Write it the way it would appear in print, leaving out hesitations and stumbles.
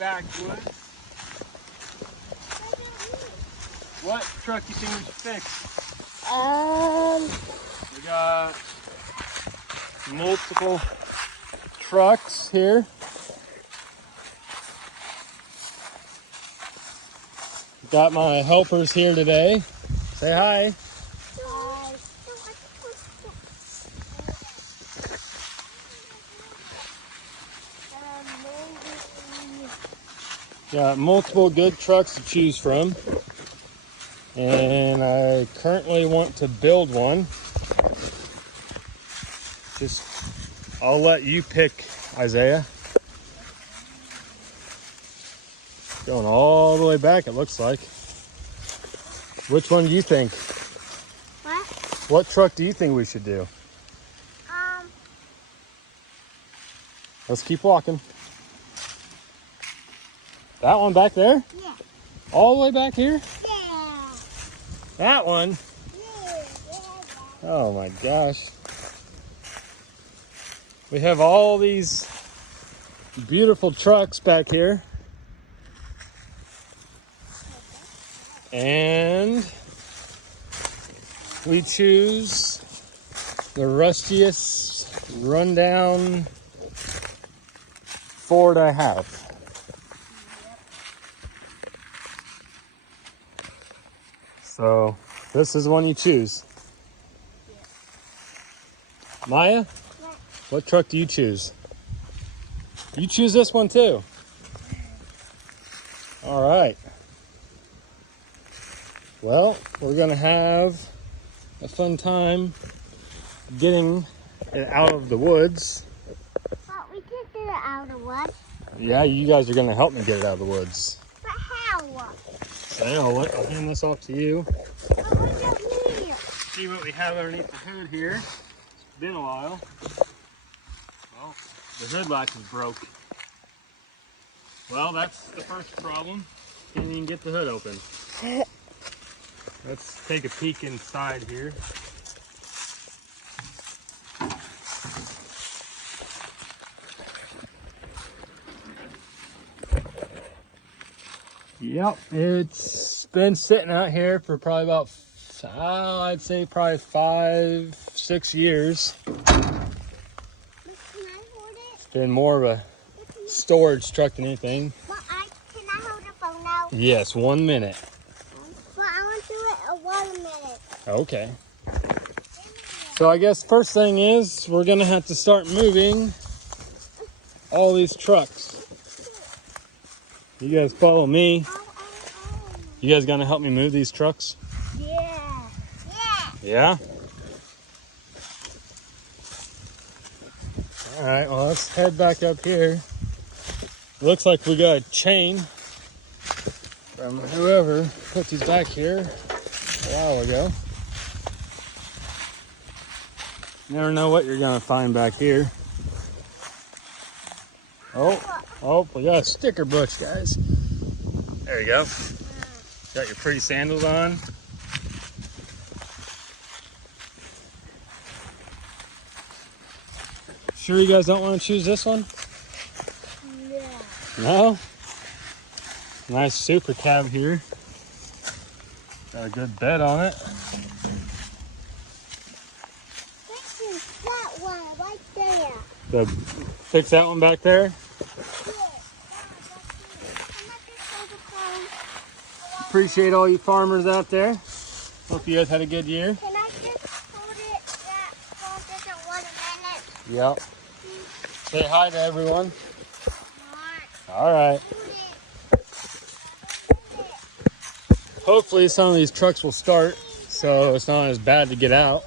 Backwoods. What truck you think we should fix? We got multiple trucks here. Got my helpers here today. Say hi. Hi. Got multiple good trucks to choose from. And I currently want to build one. I'll let you pick, Isaiah. Going all the way back, it looks like. Which one do you think? What? What truck do you think we should do? Let's keep walking. That one back there? Yeah. All the way back here? Yeah. That one? Yeah. Oh my gosh. We have all these beautiful trucks back here. And we choose the rustiest, rundown Ford I have. So this is the one you choose. Maya, what truck do you choose? You choose this one too. All right. Well, we're gonna have a fun time getting it out of the woods. But we did get it out of the woods. Yeah, you guys are gonna help me get it out of the woods. But how? So I'll hand this off to you. But what's up here? See what we have underneath the hood here. It's been a while. Well, the hood latch is broke. Well, that's the first problem. Can't even get the hood open. Let's take a peek inside here. Yep, it's been sitting out here for probably about, I'd say probably 5-6 years. Can I hold it? It's been more of a storage truck than anything. Well, can I hold the phone now? Yes, 1 minute. Well, I want to do it in 1 minute. Okay. So I guess first thing is we're gonna have to start moving all these trucks. You guys follow me. You guys gonna help me move these trucks? Yeah. Yeah. Yeah? All right, well, let's head back up here. Looks like we got a chain from whoever put these back here a while ago. Never know what you're gonna find back here. Oh, we got a sticker bush, guys. There you go. Got your pretty sandals on. Sure you guys don't want to choose this one? Yeah. No? Nice super cab here. Got a good bed on it. This is that one right there. Fix that one back there? Yeah. Can I just hold the phone? Appreciate all you farmers out there. Hope you guys had a good year. Can I just hold it that phone doesn't want a minute? Yep. Say hi to everyone. Alright. All right. Hold it. Hopefully some of these trucks will start so it's not as bad to get out.